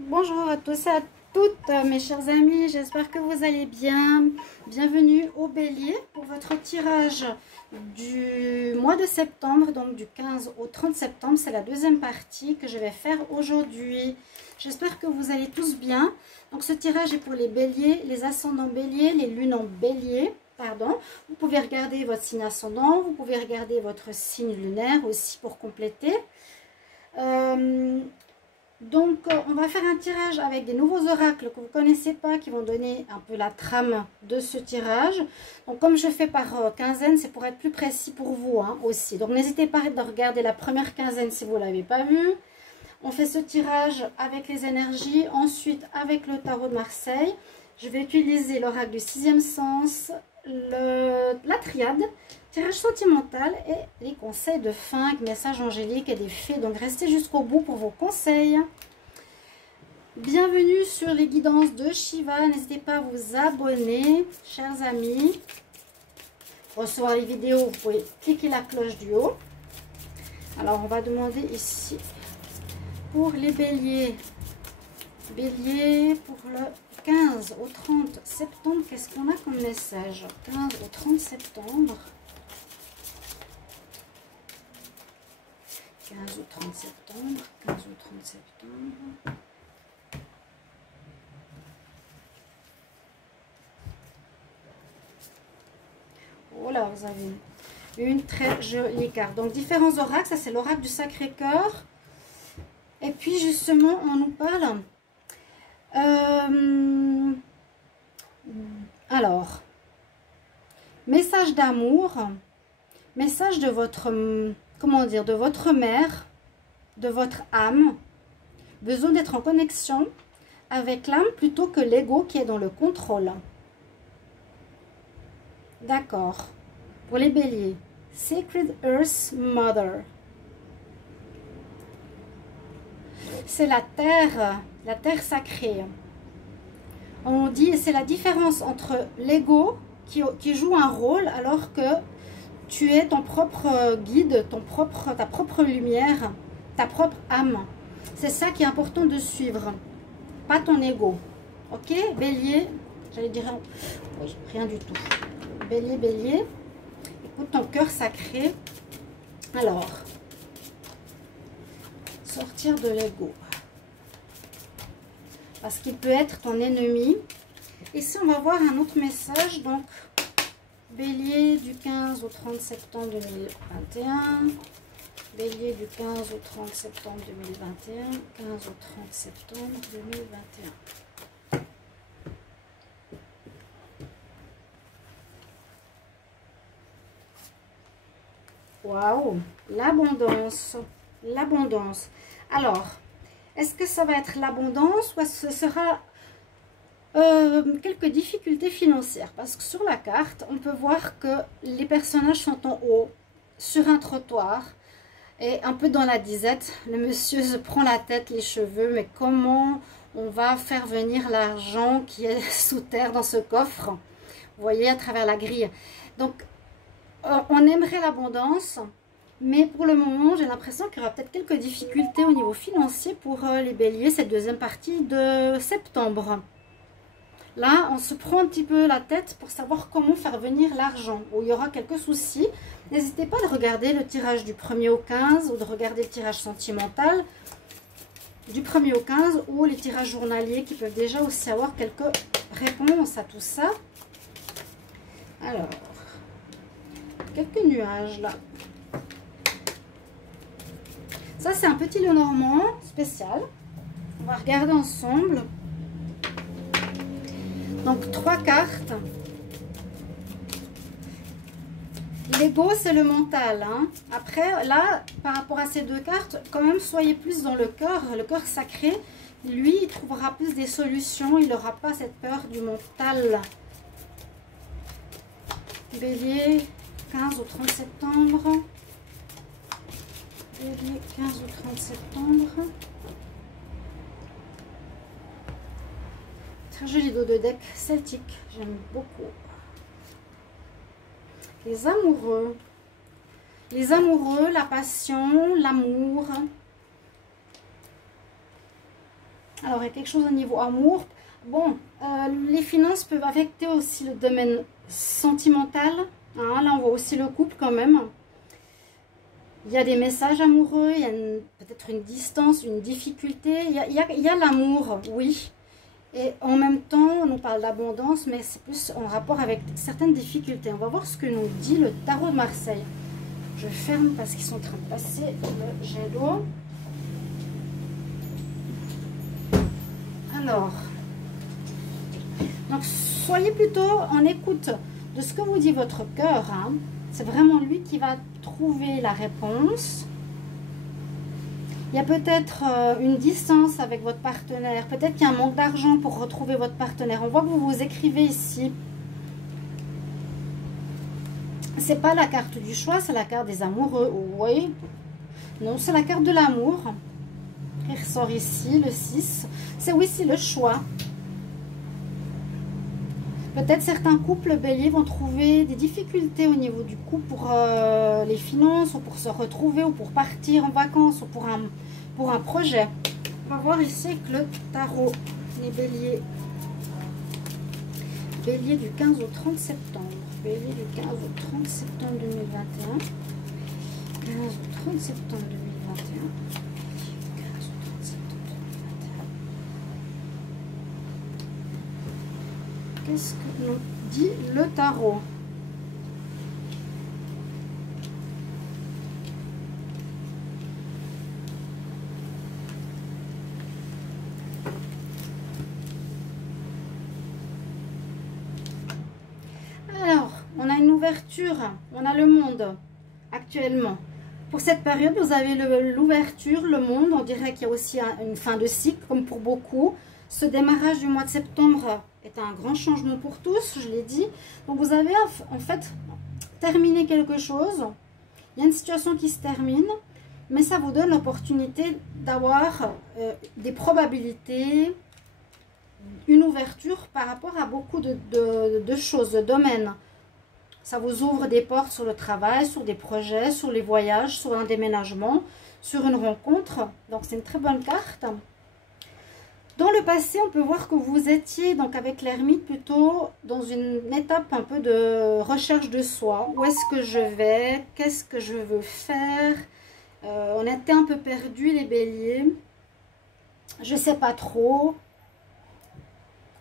Bonjour à tous et à toutes mes chers amis, j'espère que vous allez bien. Bienvenue au Bélier pour votre tirage du mois de septembre, donc du 15 au 30 septembre. C'est la deuxième partie que je vais faire aujourd'hui. J'espère que vous allez tous bien. Donc ce tirage est pour les béliers, les ascendants béliers, les lunes en bélier. Pardon. Vous pouvez regarder votre signe ascendant, vous pouvez regarder votre signe lunaire aussi pour compléter. Donc, on va faire un tirage avec des nouveaux oracles que vous ne connaissez pas, qui vont donner un peu la trame de ce tirage. Donc, comme je fais par quinzaine, c'est pour être plus précis pour vous aussi. Donc, n'hésitez pas à regarder la première quinzaine si vous ne l'avez pas vue. On fait ce tirage avec les énergies, ensuite avec le tarot de Marseille. Je vais utiliser l'oracle du sixième sens, la triade, tirage sentimental et les conseils de fin, messages angéliques et des fées. Donc restez jusqu'au bout pour vos conseils. Bienvenue sur les guidances de Shiva. N'hésitez pas à vous abonner, chers amis. Pour recevoir les vidéos, vous pouvez cliquer la cloche du haut. Alors on va demander ici pour les béliers. Bélier pour le 15 au 30 septembre, qu'est-ce qu'on a comme message? 15 au 30 septembre. 15 au 30 septembre. 15 au 30 septembre. Oh là, vous avez une très jolie carte. Donc, différents oracles. Ça, c'est l'oracle du Sacré-Cœur. Et puis, justement, on nous parle... alors, message d'amour, message de votre, comment dire, de votre mère, de votre âme, besoin d'être en connexion avec l'âme plutôt que l'ego qui est dans le contrôle. D'accord. Pour les béliers, Sacred Earth Mother. C'est la terre sacrée. On dit, c'est la différence entre l'ego qui joue un rôle alors que tu es ton propre guide, ta propre lumière, ta propre âme. C'est ça qui est important de suivre, pas ton ego. Ok, bélier, j'allais dire, oui, rien du tout. Bélier, bélier, écoute ton cœur sacré. Alors, sortir de l'ego. Parce qu'il peut être ton ennemi. Ici, on va voir un autre message. Donc, bélier du 15 au 30 septembre 2021. Bélier du 15 au 30 septembre 2021. 15 au 30 septembre 2021. Waouh, l'abondance. L'abondance. Alors, est-ce que ça va être l'abondance ou ce sera quelques difficultés financières? Parce que sur la carte, on peut voir que les personnages sont en haut, sur un trottoir, et un peu dans la disette. Le monsieur se prend la tête, les cheveux, mais comment on va faire venir l'argent qui est sous terre dans ce coffre? Vous voyez, à travers la grille. Donc, on aimerait l'abondance. Mais pour le moment, j'ai l'impression qu'il y aura peut-être quelques difficultés au niveau financier pour les béliers, cette deuxième partie de septembre. Là, on se prend un petit peu la tête pour savoir comment faire venir l'argent, où il y aura quelques soucis. N'hésitez pas de regarder le tirage du 1er au 15 ou de regarder le tirage sentimental du 1er au 15 ou les tirages journaliers qui peuvent déjà aussi avoir quelques réponses à tout ça. Alors, quelques nuages là. Ça, c'est un petit Lenormand spécial. On va regarder ensemble. Donc, 3 cartes. L'ego, c'est le mental. Après, là, par rapport à ces 2 cartes, quand même, soyez plus dans le cœur sacré. Lui, il trouvera plus des solutions. Il n'aura pas cette peur du mental. Bélier, 15 au 30 septembre. 15 au 30 septembre. Très joli dos de deck celtique. J'aime beaucoup. Les amoureux. Les amoureux, la passion, l'amour. Alors, il y a quelque chose au niveau amour. Bon, les finances peuvent affecter aussi le domaine sentimental. Hein, là, on voit aussi le couple quand même. Il y a des messages amoureux, il y a peut-être une distance, une difficulté. Il y a l'amour, oui. Et en même temps, on nous parle d'abondance, mais c'est plus en rapport avec certaines difficultés. On va voir ce que nous dit le tarot de Marseille. Je ferme parce qu'ils sont en train de passer le jet d'eau. Alors, donc soyez plutôt en écoute de ce que vous dit votre cœur. Hein. C'est vraiment lui qui va trouver la réponse. Il y a peut-être une distance avec votre partenaire. Peut-être qu'il y a un manque d'argent pour retrouver votre partenaire. On voit que vous vous écrivez ici. C'est pas la carte du choix, c'est la carte des amoureux. Oui. Non, c'est la carte de l'amour. Il ressort ici, le 6. C'est oui, c'est le choix. Peut-être certains couples béliers vont trouver des difficultés au niveau du couple pour les finances, ou pour se retrouver, ou pour partir en vacances, ou pour un projet. On va voir ici avec le tarot, les béliers. Bélier du 15 au 30 septembre. Bélier du 15 au 30 septembre 2021. 15 au 30 septembre 2021. 15 au 30 septembre 2021. Qu'est-ce que nous dit le tarot? Alors, on a une ouverture, on a le monde actuellement. Pour cette période, vous avez l'ouverture, le monde. On dirait qu'il y a aussi une fin de cycle, comme pour beaucoup. Ce démarrage du mois de septembre est un grand changement pour tous, je l'ai dit. Donc, vous avez en fait terminé quelque chose. Il y a une situation qui se termine, mais ça vous donne l'opportunité d'avoir des probabilités, une ouverture par rapport à beaucoup de choses, de domaines. Ça vous ouvre des portes sur le travail, sur des projets, sur les voyages, sur un déménagement, sur une rencontre. Donc, c'est une très bonne carte. Dans le passé, on peut voir que vous étiez, donc avec l'ermite, plutôt dans une étape un peu de recherche de soi. Où est-ce que je vais? Qu'est-ce que je veux faire? On était un peu perdus, les béliers. Je ne sais pas trop.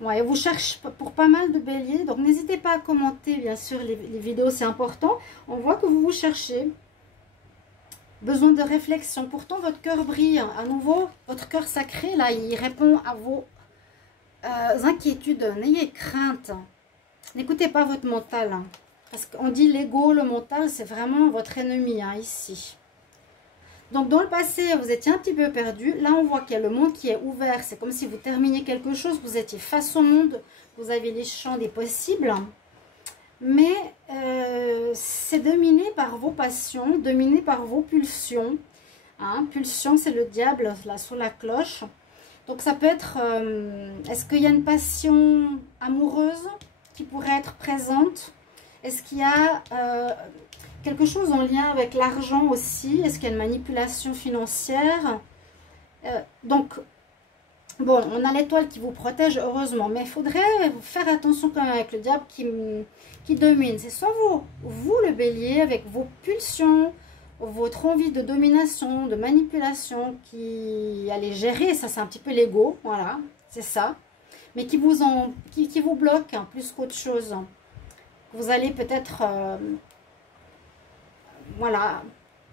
Ouais, vous cherchez pour pas mal de béliers. Donc, n'hésitez pas à commenter, bien sûr, les vidéos, c'est important. On voit que vous vous cherchez. Besoin de réflexion. Pourtant, votre cœur brille. À nouveau, votre cœur sacré, là, il répond à vos inquiétudes. N'ayez crainte. N'écoutez pas votre mental. Hein, parce qu'on dit l'ego, le mental, c'est vraiment votre ennemi, hein, ici. Donc, dans le passé, vous étiez un petit peu perdu. Là, on voit qu'il y a le monde qui est ouvert. C'est comme si vous terminiez quelque chose. Vous étiez face au monde. Vous avez les champs des possibles. Mais c'est dominé par vos passions, dominé par vos pulsions. Hein, pulsion, c'est le diable, là, sous la cloche. Donc, ça peut être... est-ce qu'il y a une passion amoureuse qui pourrait être présente? Est-ce qu'il y a... quelque chose en lien avec l'argent aussi? Est-ce qu'il y a une manipulation financière? Donc, bon, on a l'étoile qui vous protège, heureusement. Mais il faudrait faire attention quand même avec le diable qui domine. C'est soit vous, le bélier, avec vos pulsions, votre envie de domination, de manipulation, qui allez gérer. Ça, c'est un petit peu l'ego. Voilà, c'est ça. Mais qui vous bloque, hein, plus qu'autre chose. Vous allez peut-être... voilà,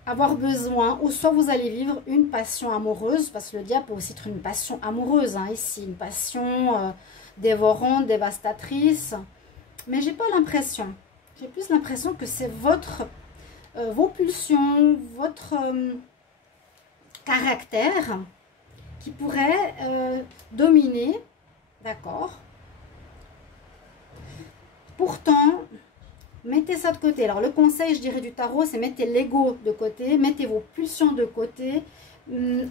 avoir besoin, ou soit vous allez vivre une passion amoureuse, parce que le diable peut aussi être une passion amoureuse, hein, ici, une passion dévorante, dévastatrice, mais j'ai pas l'impression, j'ai plus l'impression que c'est vos pulsions, votre caractère qui pourrait dominer, d'accord? Pourtant, mettez ça de côté. Alors, le conseil, je dirais, du tarot, c'est mettez l'ego de côté, mettez vos pulsions de côté.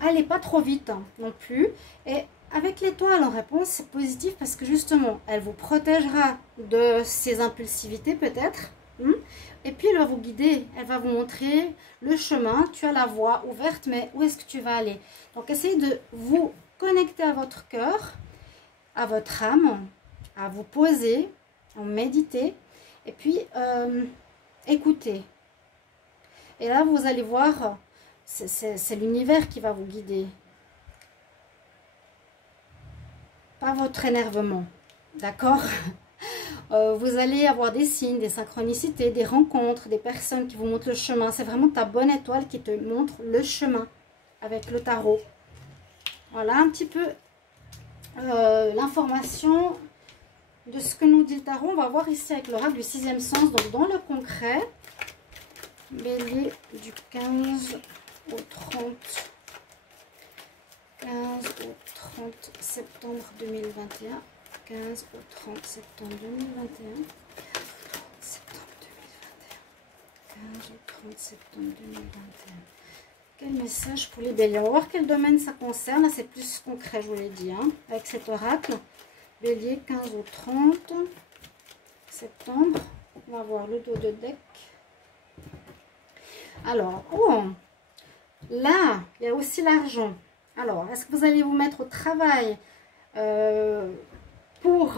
Allez pas trop vite hein, non plus. Et avec l'étoile en réponse, c'est positif parce que justement, elle vous protégera de ces impulsivités peut-être. Et puis, elle va vous guider. Elle va vous montrer le chemin. Tu as la voie ouverte, mais où est-ce que tu vas aller? Donc, essayez de vous connecter à votre cœur, à votre âme, à vous poser, à méditer et puis écouter. Et là, vous allez voir, c'est l'univers qui va vous guider. Pas votre énervement, d'accord? Vous allez avoir des signes, des synchronicités, des rencontres, des personnes qui vous montrent le chemin. C'est vraiment ta bonne étoile qui te montre le chemin avec le tarot. Voilà un petit peu l'information de ce que nous dit le tarot. On va voir ici avec l'oracle du 6e sens, donc dans le concret. Bélier du 15 au 30. 15 au 30 septembre 2021. 15 au 30 septembre 2021. Septembre 2021. 15 au 30 septembre 2021. Quel message pour les béliers? On va voir quel domaine ça concerne. Là, c'est plus concret, je vous l'ai dit, hein, avec cet oracle. Bélier, 15 au 30 septembre. On va voir le dos de deck. Alors, oh, là, il y a aussi l'argent. Alors, est-ce que vous allez vous mettre au travail pour...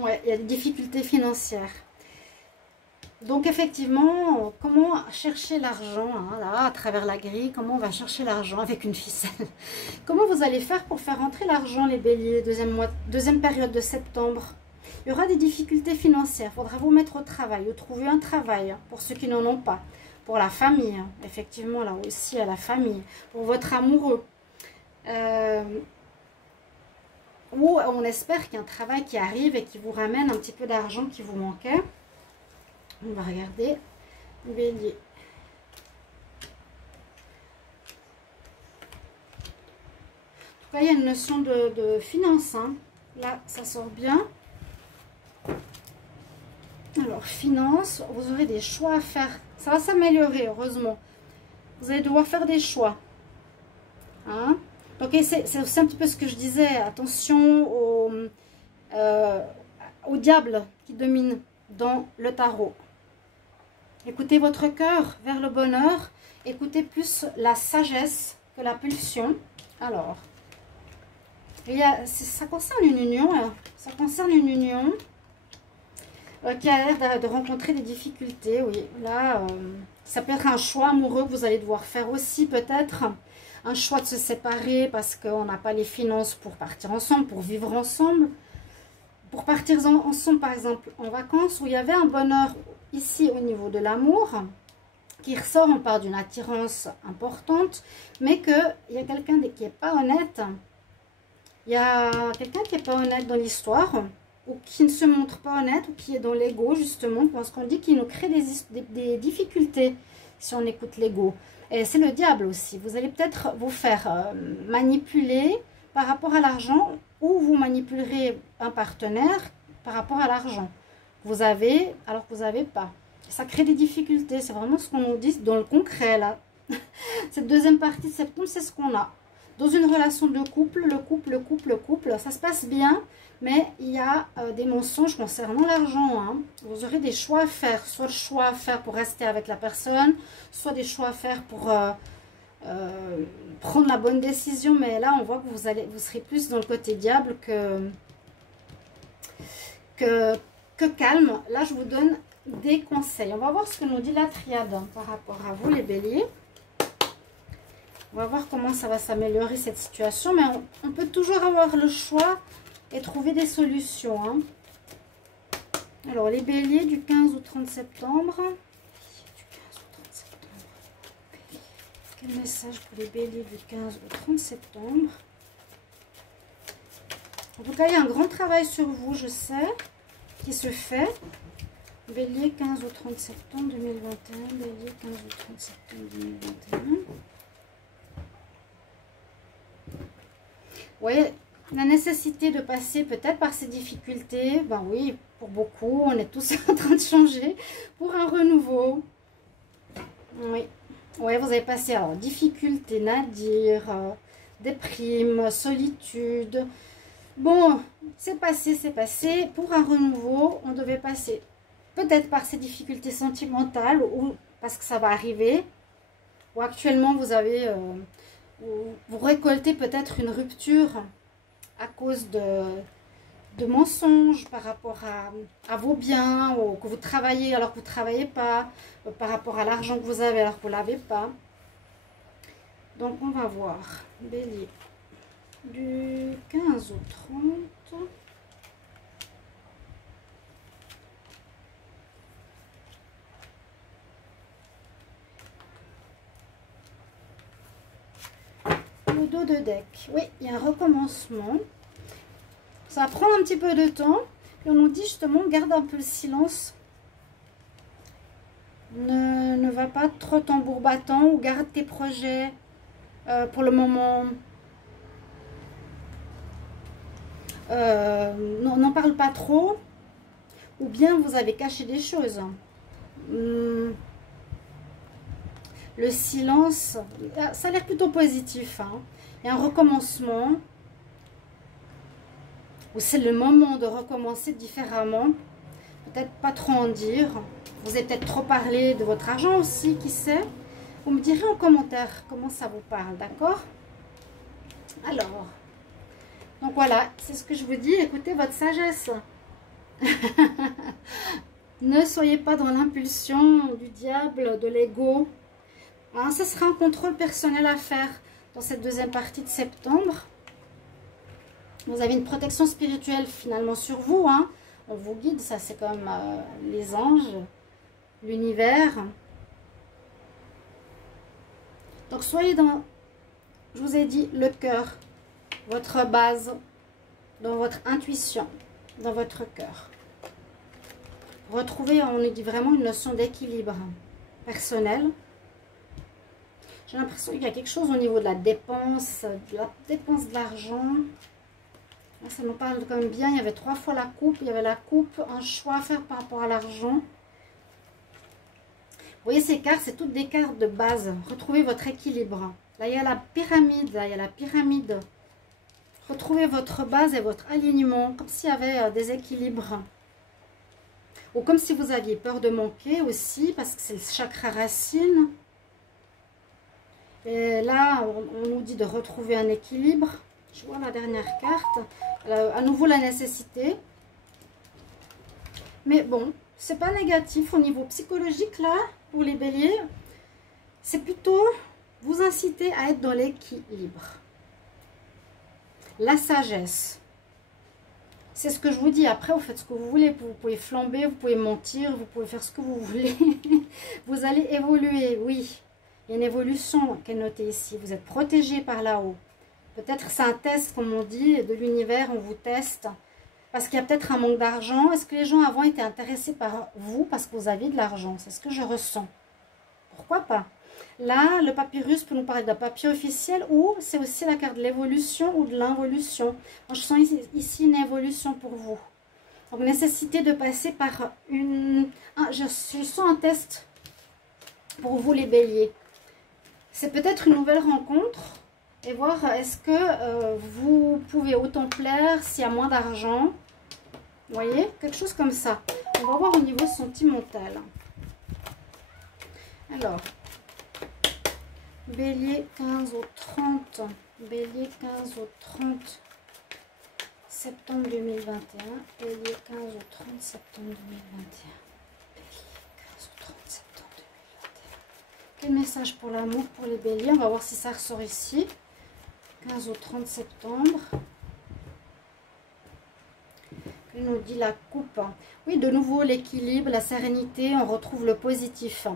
Ouais, il y a des difficultés financières. Donc, effectivement, comment chercher l'argent, hein, là, à travers la grille, comment on va chercher l'argent avec une ficelle? Comment vous allez faire pour faire rentrer l'argent, les béliers, deuxième période de septembre? Il y aura des difficultés financières, il faudra vous mettre au travail, ou trouver un travail, hein, pour ceux qui n'en ont pas. Pour la famille, hein, effectivement, là aussi, à la famille. Pour votre amoureux. Ou on espère qu'il y a un travail qui arrive et qui vous ramène un petit peu d'argent qui vous manquait. On va regarder. Bélier. En tout cas, il y a une notion de finance. Hein. Là, ça sort bien. Alors, finance, vous aurez des choix à faire. Ça va s'améliorer, heureusement. Vous allez devoir faire des choix. Hein? Donc, c'est aussi un petit peu ce que je disais. Attention au diable qui domine dans le tarot. Écoutez votre cœur vers le bonheur. Écoutez plus la sagesse que la pulsion. Alors, ça concerne une union. Hein. Ça concerne une union. Qui a l'air de rencontrer des difficultés, oui. Là, ça peut être un choix amoureux que vous allez devoir faire aussi, peut-être. Un choix de se séparer parce qu'on n'a pas les finances pour partir ensemble, pour vivre ensemble. Pour partir ensemble, par exemple, en vacances, où il y avait un bonheur ici au niveau de l'amour, qui ressort, on part d'une attirance importante, mais qu'il y a quelqu'un qui n'est pas honnête. Il y a quelqu'un qui n'est pas honnête dans l'histoire, ou qui ne se montre pas honnête, ou qui est dans l'ego, justement, parce qu'on dit qu'il nous crée des difficultés si on écoute l'ego. Et c'est le diable aussi. Vous allez peut-être vous faire manipuler par rapport à l'argent, ou vous manipulerez un partenaire par rapport à l'argent. Vous avez, alors que vous n'avez pas. Ça crée des difficultés, c'est vraiment ce qu'on nous dit dans le concret, là. Cette deuxième partie de septembre, c'est ce qu'on a. Dans une relation de couple, le couple, ça se passe bien, mais il y a des mensonges concernant l'argent. Hein. Vous aurez des choix à faire, soit le choix à faire pour rester avec la personne, soit des choix à faire pour prendre la bonne décision. Mais là, on voit que vous serez plus dans le côté diable que calme. Là, je vous donne des conseils. On va voir ce que nous dit la triade hein, par rapport à vous, les béliers. On va voir comment ça va s'améliorer cette situation. Mais on peut toujours avoir le choix et trouver des solutions. Hein. Alors, les béliers du 15 au 30 septembre. Quel message pour les béliers du 15 au 30 septembre? En tout cas, il y a un grand travail sur vous, je sais, qui se fait. Bélier 15 au 30 septembre 2021. Bélier 15 au 30 septembre 2021. Vous voyez, la nécessité de passer peut-être par ces difficultés, ben oui, pour beaucoup, on est tous en train de changer pour un renouveau. Oui, ouais, vous avez passé alors difficulté, nadir, déprime, solitude. Bon, c'est passé. Pour un renouveau, on devait passer peut-être par ces difficultés sentimentales ou parce que ça va arriver. Ou actuellement, vous avez vous récoltez peut-être une rupture à cause de mensonges par rapport à vos biens, ou que vous travaillez alors que vous ne travaillez pas, par rapport à l'argent que vous avez alors que vous ne l'avez pas. Donc on va voir, Bélier, du 15 au 30. Le dos de deck, oui, il y a un recommencement. Ça va prendre un petit peu de temps. Et on nous dit justement, garde un peu le silence. Ne va pas trop tambour battant ou garde tes projets pour le moment. N'en parle pas trop. Ou bien vous avez caché des choses. Le silence, ça a l'air plutôt positif. Hein. Il y a un recommencement. Ou c'est le moment de recommencer différemment. Peut-être pas trop en dire. Vous avez peut-être trop parlé de votre argent aussi, qui sait. Vous me direz en commentaire comment ça vous parle, d'accord? Alors, donc voilà, c'est ce que je vous dis. Écoutez votre sagesse. Ne soyez pas dans l'impulsion du diable, de l'ego. Hein, ce sera un contrôle personnel à faire dans cette deuxième partie de septembre. Vous avez une protection spirituelle finalement sur vous. Hein. On vous guide, ça c'est comme les anges, l'univers. Donc soyez dans, je vous ai dit, le cœur, votre base, dans votre intuition, dans votre cœur. Retrouvez, on nous dit vraiment une notion d'équilibre personnel. J'ai l'impression qu'il y a quelque chose au niveau de la dépense de l'argent. Ça nous parle comme bien, il y avait 3 fois la coupe, il y avait la coupe, un choix à faire par rapport à l'argent. Vous voyez ces cartes, c'est toutes des cartes de base. Retrouvez votre équilibre. Là, il y a la pyramide, là, il y a la pyramide. Retrouvez votre base et votre alignement, comme s'il y avait des équilibres. Ou comme si vous aviez peur de manquer aussi, parce que c'est le chakra racine. Et là, on nous dit de retrouver un équilibre. Je vois la dernière carte. À nouveau, la nécessité. Mais bon, c'est pas négatif au niveau psychologique, là, pour les béliers. C'est plutôt vous inciter à être dans l'équilibre. La sagesse. C'est ce que je vous dis. Après, vous faites ce que vous voulez. Vous pouvez flamber, vous pouvez mentir, vous pouvez faire ce que vous voulez. Vous allez évoluer, oui. Il y a une évolution qui est notée ici. Vous êtes protégé par là-haut. Peut-être c'est un test, comme on dit, de l'univers, on vous teste. Parce qu'il y a peut-être un manque d'argent. Est-ce que les gens avant étaient intéressés par vous parce que vous aviez de l'argent? C'est ce que je ressens. Pourquoi pas? Là, le papyrus peut nous parler d'un papier officiel ou c'est aussi la carte de l'évolution ou de l'involution. Moi, je sens ici une évolution pour vous. Donc, nécessité de passer par je sens un test pour vous, les béliers. C'est peut-être une nouvelle rencontre. Et voir est-ce que vous pouvez autant plaire s'il y a moins d'argent. Vous voyez, quelque chose comme ça. On va voir au niveau sentimental. Alors, bélier 15 au 30. Bélier 15 au 30 septembre 2021. Bélier 15 au 30 septembre 2021. Bélier 15 au 30 septembre 2021. Quel message pour l'amour pour les béliers? On va voir si ça ressort ici. 15 au 30 septembre. Il nous dit la coupe. Oui, de nouveau l'équilibre, la sérénité, on retrouve le positif.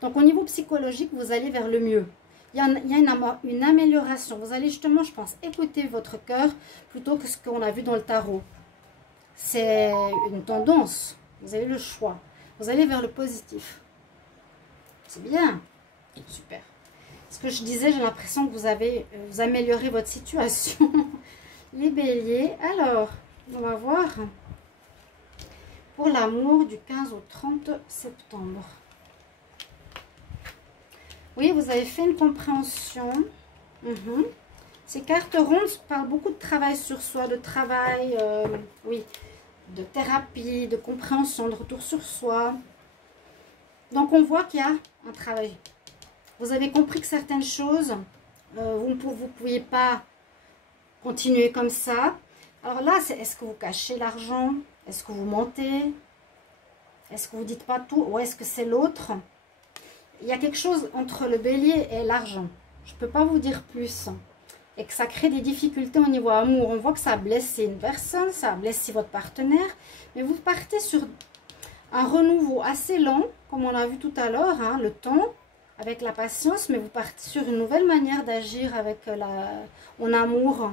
Donc au niveau psychologique, vous allez vers le mieux. Il y a une amélioration. Vous allez justement, je pense, écouter votre cœur plutôt que ce qu'on a vu dans le tarot. C'est une tendance. Vous avez le choix. Vous allez vers le positif. C'est bien. Super. Ce que je disais, j'ai l'impression que vous améliorez votre situation. Les béliers. Alors, on va voir pour l'amour du 15 au 30 septembre. Oui, vous avez fait une compréhension. Ces cartes rondes parlent beaucoup de travail sur soi, de travail, oui, de thérapie, de compréhension, de retour sur soi. Donc, on voit qu'il y a un travail. Vous avez compris que certaines choses vous ne pouviez pas continuer comme ça. Alors là, c'est est-ce que vous cachez l'argent? Est-ce que vous mentez? Est-ce que vous dites pas tout? Ou est-ce que c'est l'autre? Il y a quelque chose entre le bélier et l'argent. Je ne peux pas vous dire plus. Et que ça crée des difficultés au niveau amour. On voit que ça a blessé une personne, ça a blessé votre partenaire. Mais vous partez sur un renouveau assez lent, comme on a vu tout à l'heure, hein, le temps, avec la patience. Mais vous partez sur une nouvelle manière d'agir avec en amour.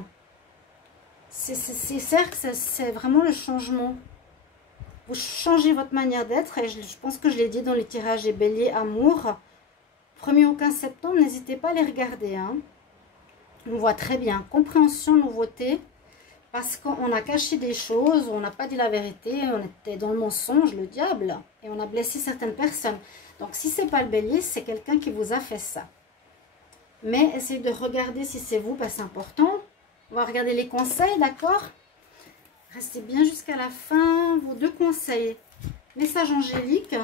C'est certes, c'est vraiment le changement. Vous changez votre manière d'être. Et je pense que je l'ai dit dans les tirages des béliers amour. 1er au 15 septembre, n'hésitez pas à les regarder, hein. On voit très bien, compréhension, nouveauté, parce qu'on a caché des choses, on n'a pas dit la vérité, on était dans le mensonge, le diable, et on a blessé certaines personnes. Donc si ce n'est pas le bélier, c'est quelqu'un qui vous a fait ça. Mais essayez de regarder si c'est vous, c'est important. On va regarder les conseils, d'accord? Restez bien jusqu'à la fin, vos 2 conseils. Message angélique.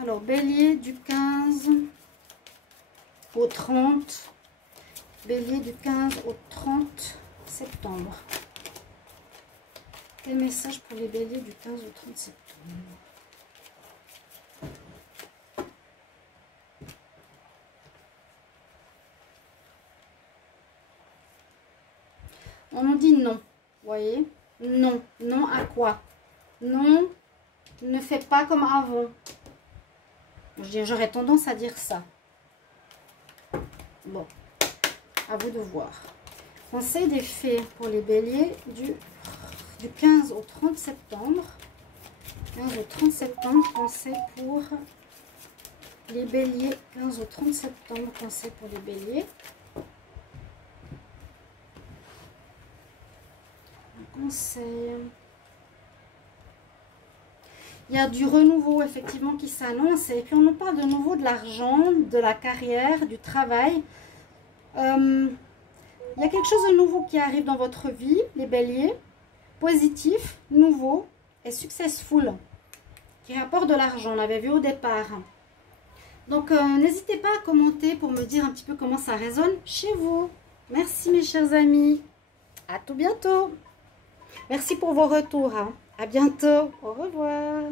Alors, bélier du 15 au 30. Bélier du 15 au 30 septembre. Quel message pour les béliers du 15 au 30 septembre? On nous dit non, vous voyez? Non. Non à quoi? Non, ne fais pas comme avant. J'aurais tendance à dire ça. Bon. À vous de voir. Conseil des fées pour les béliers du 15 au 30 septembre. 15 au 30 septembre, conseil pour les béliers. 15 au 30 septembre, conseil pour les béliers. Un conseil. Il y a du renouveau effectivement qui s'annonce. Et puis on nous parle de nouveau de l'argent, de la carrière, du travail. Il y a quelque chose de nouveau qui arrive dans votre vie, les béliers, positif, nouveau et successful, qui rapporte de l'argent, on l'avait vu au départ. Donc n'hésitez pas à commenter pour me dire un petit peu comment ça résonne chez vous. Merci mes chers amis, à tout bientôt. Merci pour vos retours, hein. À bientôt, au revoir.